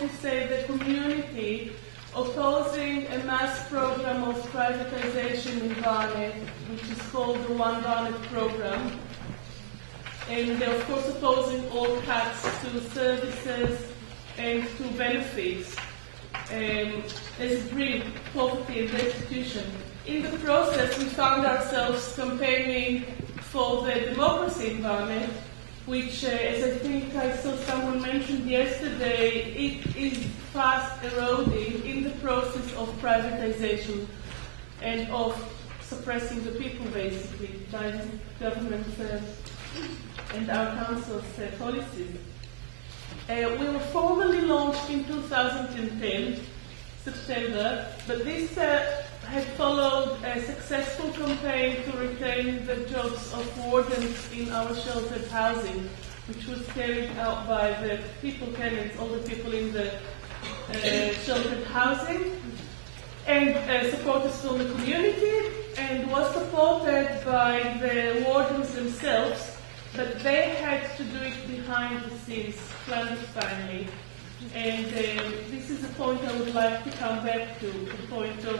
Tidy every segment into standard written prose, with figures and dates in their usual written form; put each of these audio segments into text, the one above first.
we say the community opposing a mass program of privatization in Barnet, which is called the One Barnet program. And they're of course opposing all cuts to services and to benefits as bring poverty and destitution. In the process, we found ourselves campaigning for the democracy in Barnet, which, as I think I saw someone mentioned yesterday, it is fast eroding in the process of privatization and of suppressing the people, basically, by government and our council's policies. We were formally launched in 2010, September, but this had followed a successful campaign to retain the jobs of wardens in our sheltered housing, which was carried out by the people tenants, all the people in the sheltered housing, and supporters from the community, and was supported by the wardens themselves, but they had to do it behind the scenes, clandestinely. And this is a point I would like to come back to, the point of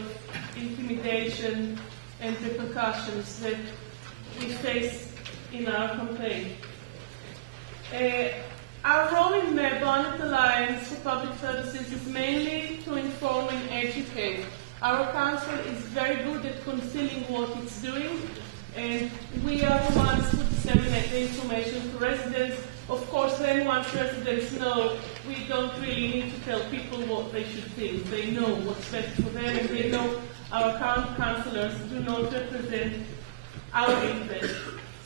intimidation and repercussions that we face in our campaign. Our role in the Barnet Alliance for Public Services is mainly to inform and educate. Our council is very good at concealing what it's doing, and we are the ones who disseminate the information to residents. Of course, then once residents know, we don't really need to tell people what they should think. They know what's best for them, and they know our councillors do not represent our interests.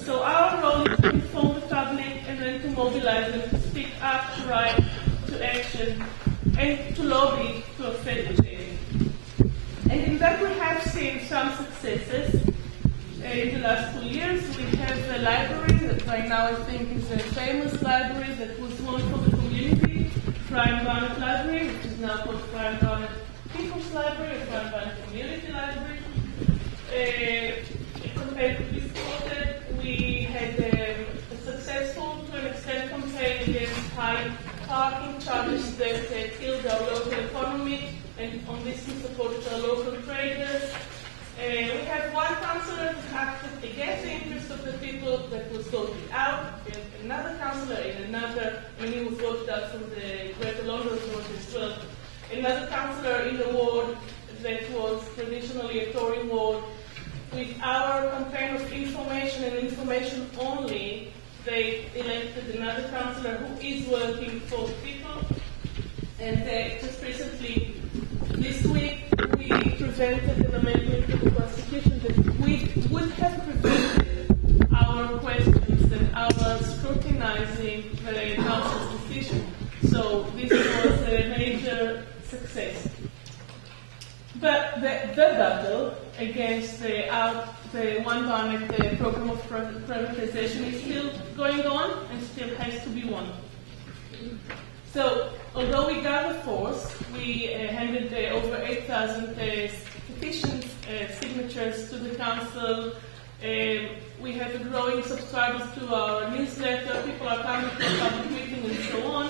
So our role is to inform the public and then to mobilize them to speak up, to write, to action, and to lobby to affect change. And in that we have seen some successes. In the last 2 years, we have a library that by now I think is a famous library that was one for the community, Prime Barnet Library, which is now called Prime Barnet People's Library, or Prime Barnet Community Library. Compared to this quarter, we had a successful, to an extent, campaign against high parking charges that killed our local economy, and on this we supported our local traders. We had one councillor who acted against the interests of the people that was voted out, and another councillor in another, when he was voted out from the Greater London ward as well, another councillor in the ward that was traditionally a Tory ward. With our campaign of information and information only, they elected another councillor who is working for the people. And just recently, this week, we presented an amendment to the Constitution that we would have prevented our questions and our scrutinizing the Council's decision. So this was a major success. But the battle against the One Barnet program of privatization is still going on and still has to be won. So, although we gather force, we handed over 8,000 petitions, signatures to the council. We have a growing subscribers to our newsletter. People are coming to the public meeting and so on.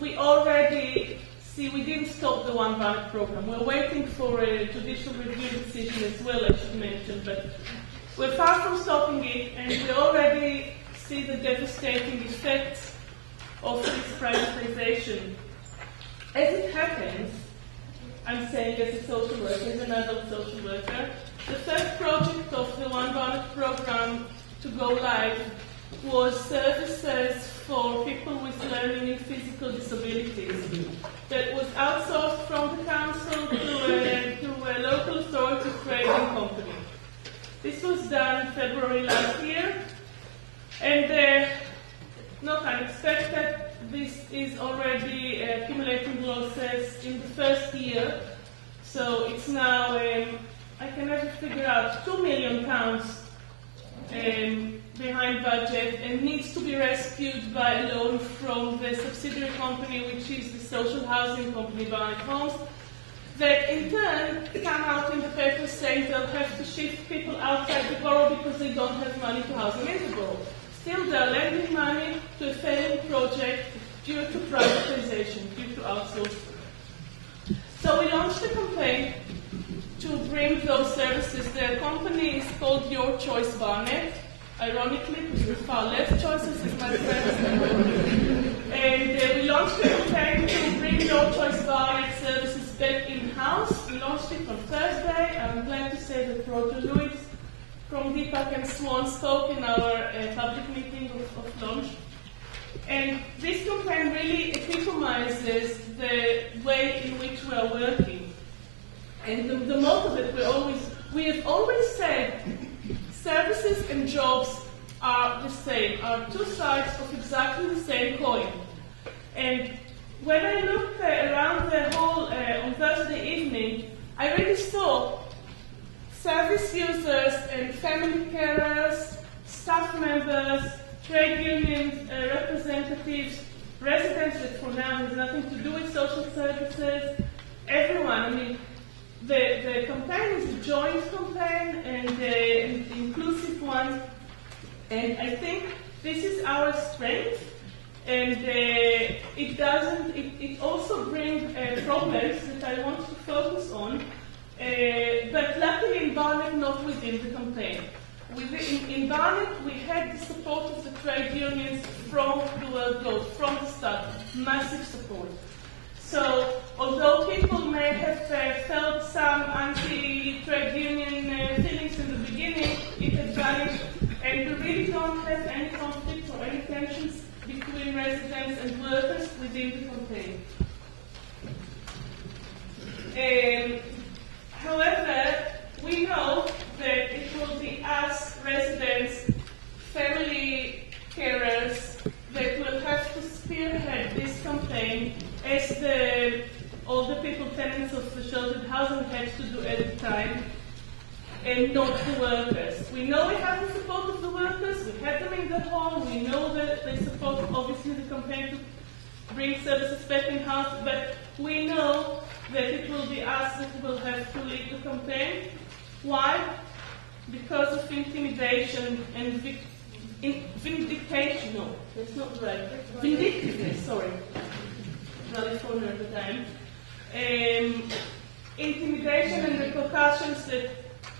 We already see we didn't stop the One Barnet program. We're waiting for a judicial review decision as well, I should mention, but we're far from stopping it, and we already see the devastating effects of this privatization. As it happens, I'm saying as a social worker, as an adult social worker, the first project of the One Barnet program to go live was services for people with learning and physical disabilities. That was outsourced from the council to a local authority trading company. This was done in February last year, and not unexpected, this is already accumulating losses in the first year. So it's now, I can never figure out, £2 million behind budget, and needs to be rescued by a loan from the subsidiary company, which is the social housing company, Barnet Homes, that in turn come out in the paper saying they'll have to shift people outside the borough because they don't have money to house them in the borough. Still, they're lending money to a failing project due to Impact and SWAN spoke in our public meeting of launch. And this campaign really epitomizes the way in which we are working. And the motto that we have always said, services and jobs are the same, are two sides of exactly the same coin. And when I looked around the hall on Thursday evening, I really saw service users and family carers, staff members, trade union representatives, residents that for now has nothing to do with social services, everyone. I mean, the campaign is a joint campaign and an inclusive one, and I think this is our strength. And it also brings problems that I want to focus on, but luckily in Barnet, not within the campaign. In Barnet, we had the support of the trade unions from the World Globe, from the start, massive support. So, although people may have felt some anti-trade union feelings in the beginning, it has vanished, and we really don't have any conflict or any tensions between residents and workers within the campaign. However, we know that it will be us, residents, family carers, that will have to spearhead this campaign as the older people, tenants of the sheltered housing had to do at the time, and not the workers. We know we have the support of the workers, we have them in the hall, we know that they support obviously the campaign to bring services back in house, but we know that it will be us that will have to lead the campaign. Why? Because of intimidation and vindication, no, that's not right. Vindictiveness, sorry. California at the time. Intimidation and repercussions that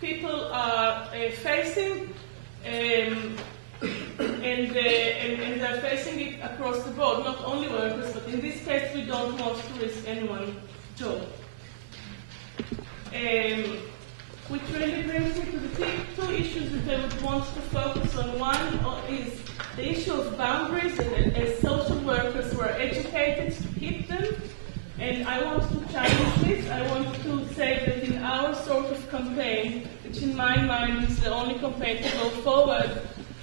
people are facing, and they're facing it across the board, not only workers, but in this case we don't want to risk anyone's job. Which really brings me to the two issues that I would want to focus on. One is the issue of boundaries, and as social workers we're educated to keep them, and I want to challenge this. I want to say that in our sort of campaign, which in my mind is the only campaign to go forward,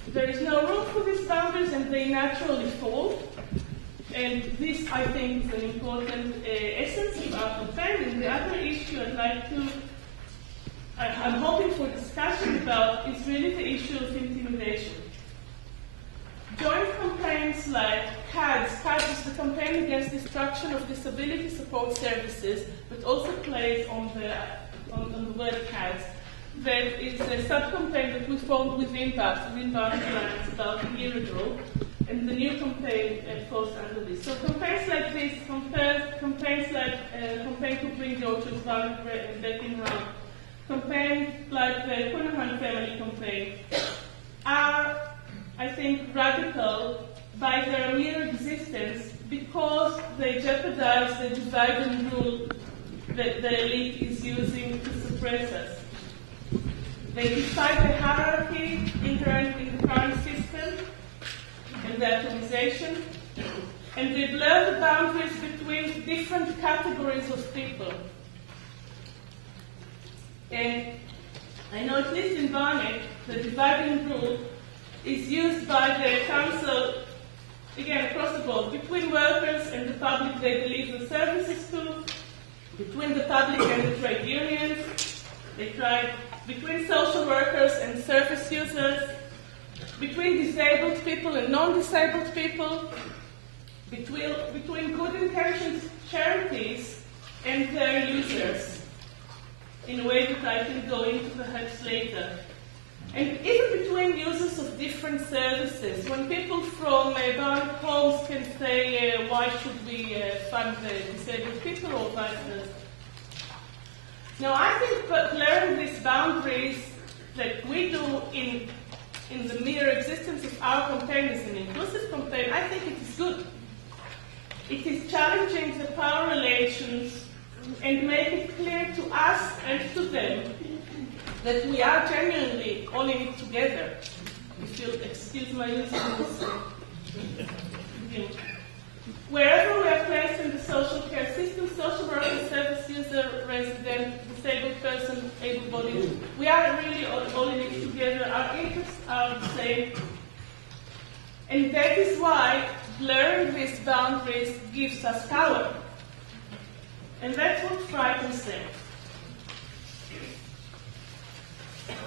there is no room for these boundaries and they naturally fall. And this, I think, is an important essence of our campaign. And the other issue I'd like to I'm hoping for discussion about is really the issue of intimidation. Joint campaigns like CADS is the campaign against destruction of disability support services, but also plays on the word CADS. That is a sub-campaign that we formed within Barnet Alliance about a year ago, and the new campaign falls under this. So campaigns like this, campaigns like campaign to bring your children back in round, campaigns like the Cunahan family campaign are, I think, radical by their mere existence because they jeopardize the divide and rule that the elite is using to suppress us. They defy the hierarchy inherent in the current system and the atomization, and they blur the boundaries between different categories of people. And I know at least in Barnet, the divide and rule is used by the council, again, across the board, between workers and the public they deliver services to, between the public and the trade unions, they try between social workers and service users, between disabled people and non-disabled people, between good-intentioned charities and their users, in a way that I can go into perhaps later. And even between users of different services, when people from Barnet homes can say, why should we fund the disabled people or vice versa? Now, I think blurring these boundaries that we do in the mere existence of our campaign as an inclusive campaign, I think it is good. It is challenging the power relations and make it clear to us and to them that we are genuinely all in it together. If you'll excuse my use of this view. Wherever we are placed in the social care system, social worker, service user, resident, disabled person, able-bodied, we are really all in it together. Our interests are the same. And that is why blurring these boundaries gives us power. And that's what frightens them.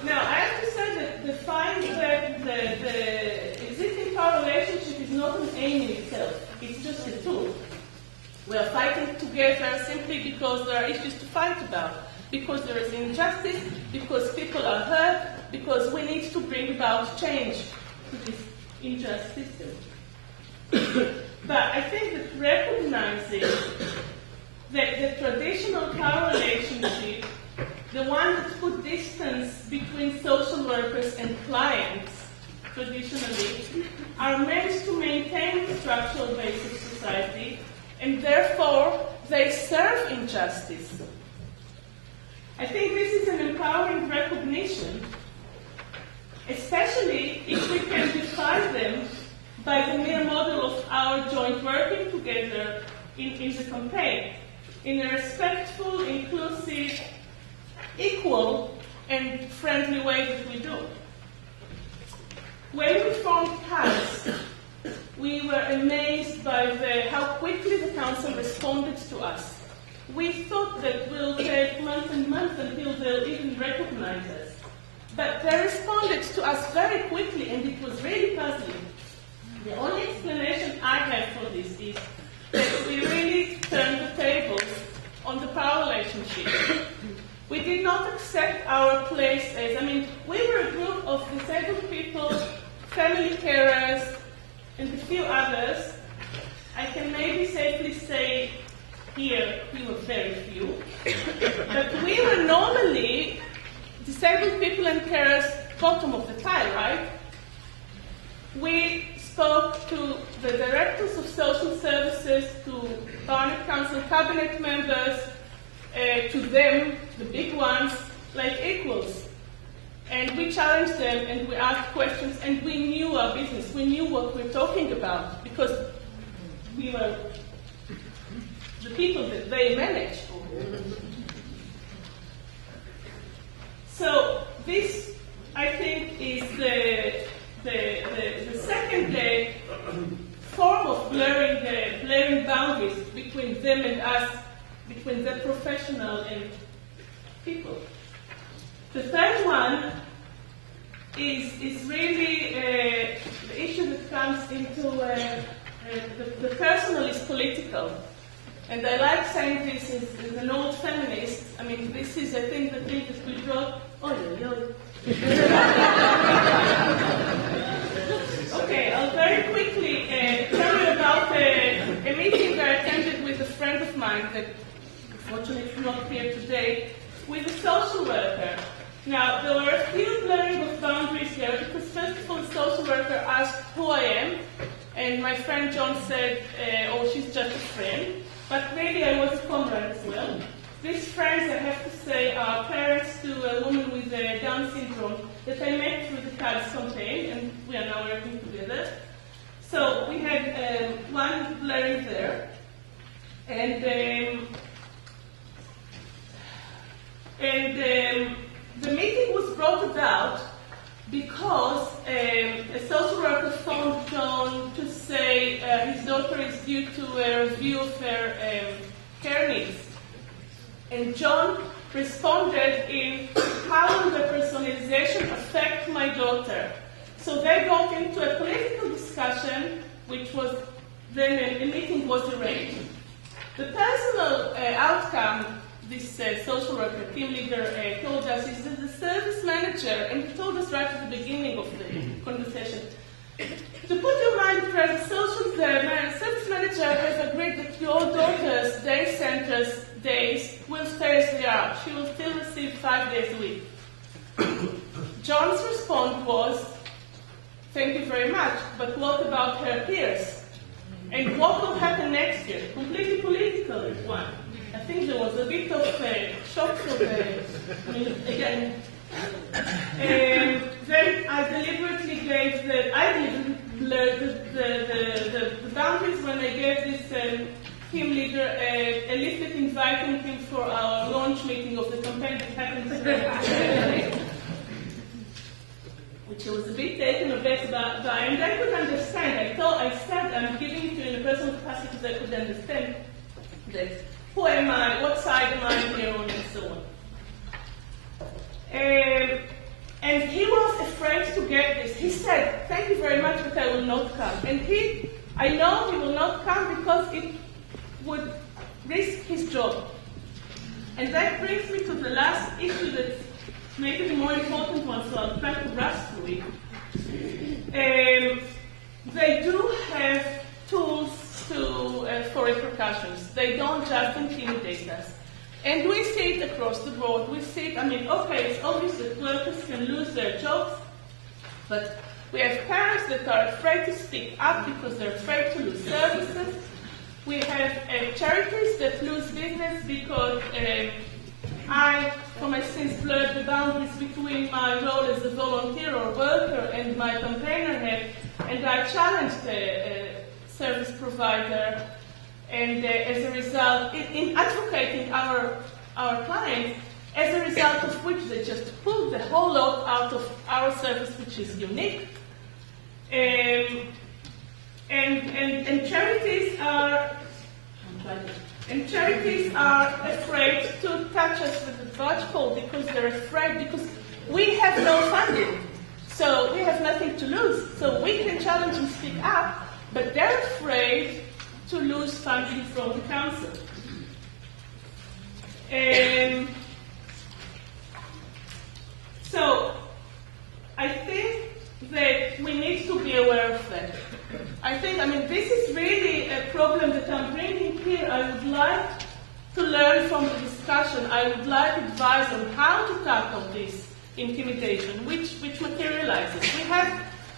Now, I have to say that the fact that the existing power relationship is not an aim in itself. It's just a tool. We are fighting together simply because there are issues to fight about, because there is injustice, because people are hurt, because we need to bring about change to this unjust system. But I think that recognizing that the traditional power relationship, the one that put distance between social workers and clients, traditionally, are meant to maintain the structural base of society, and therefore they serve injustice. I think this is an empowering recognition, especially if we can define them by the mere model of our joint working together in the campaign, in a respectful, inclusive, equal, and friendly way that we do. When we formed CAS, we were amazed by how quickly the Council responded to us. We thought that it will take months and months until they'll even recognize us. But they responded to us very quickly, and it was really puzzling. The only explanation I have for this is that we really turned the tables on the power relationship. We did not accept our place as, we were a group of disabled people, family carers, and a few others. I can maybe safely say here we were very few. But we were normally disabled people and carers bottom of the tile, right? We spoke to the directors of social services, to Barnet Council cabinet members, to them, the big ones, like equals. And we challenged them, and we asked questions, and we knew our business. We knew what we were talking about, because we were the people that they manage. So this, I think, is the second form of blurring boundaries between them and us, between the professional and people. The third one is really the issue that comes into the personal is political. And I like saying this as an old feminist. This is, I think, the thing that we brought. Okay, I'll very quickly tell you about a meeting that I attended with a friend of mine that unfortunately is not here today, with a social worker. Now, there were a few blurring of boundaries there, because first of all, the social worker asked who I am, and my friend John said, she's just a friend. But really, I was a comrade as well. These friends, I have to say, are parents to a woman with Down syndrome that I met through the CADS campaign, and we are now working together. So we had one blurring there, and the meeting was brought about because a social worker phoned John to say his daughter is due to a review of her care needs. And John responded in, how will the personalization affect my daughter? So they got into a political discussion, which was then a meeting was arranged. The personal outcome, this social worker, team leader, told us is that the service manager, and he told us right at the beginning of the conversation, to put your mind at rest, the service manager has agreed that your daughter's day center's days will stay as they are. She will still receive 5 days a week. John's response was, thank you very much, but what about her peers? And what will happen next year? Completely political one. I think there was a bit of shock for again, And then I deliberately gave I didn't blur the boundaries when I gave this team leader a leaflet inviting him for our launch meeting of the campaign that happened today. Which I was a bit taken aback by, and I could understand. I said I'm giving it to you in a personal capacity because I could understand that who am I, what side am I here on, and so on. And he was afraid to get this. He said, "Thank you very much, but I will not come." And I know he will not come because it would risk his job. And that brings me to the last issue that's maybe the more important one, so I'll try to rush through it. They do have tools for repercussions. They don't just intimidate us. And we see it across the board. We see it, okay, it's obvious that workers can lose their jobs, but we have parents that are afraid to speak up because they're afraid to lose services. We have charities that lose business because I, for my sins, blurred the boundaries between my role as a volunteer or worker and my campaigner head, and I challenged the service provider, and as a result, in advocating our clients, as a result of which they just pulled the whole lot out of our service, which is unique. And charities are afraid to touch us with a barge pole because they're afraid, because we have no funding, so we have nothing to lose. So we can challenge and speak up, but they're afraid to lose funding from the council. So I think that we need to be aware of that. This is really a problem that I'm bringing here. I would like to learn from the discussion. I would like advice on how to tackle this intimidation, which materializes.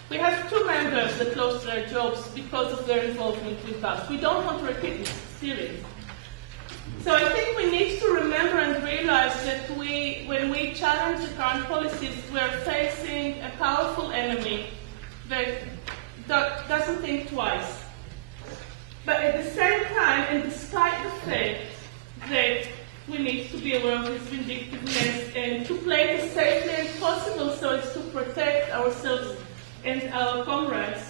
We have 2 members that lost their jobs because of their involvement with us. We don't want to repeat this series. So I think we need to remember and realize that when we challenge the current policies, we're facing a powerful enemy that doesn't think twice. But at the same time, and despite the fact that we need to be aware of this vindictiveness and to play it as safely as possible so as to protect ourselves and our comrades,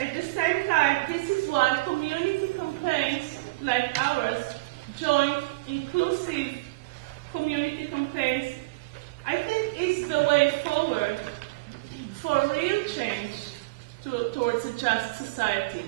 at the same time, this is why community campaigns like ours, joint, inclusive community campaigns, I think is the way forward for real change towards a just society.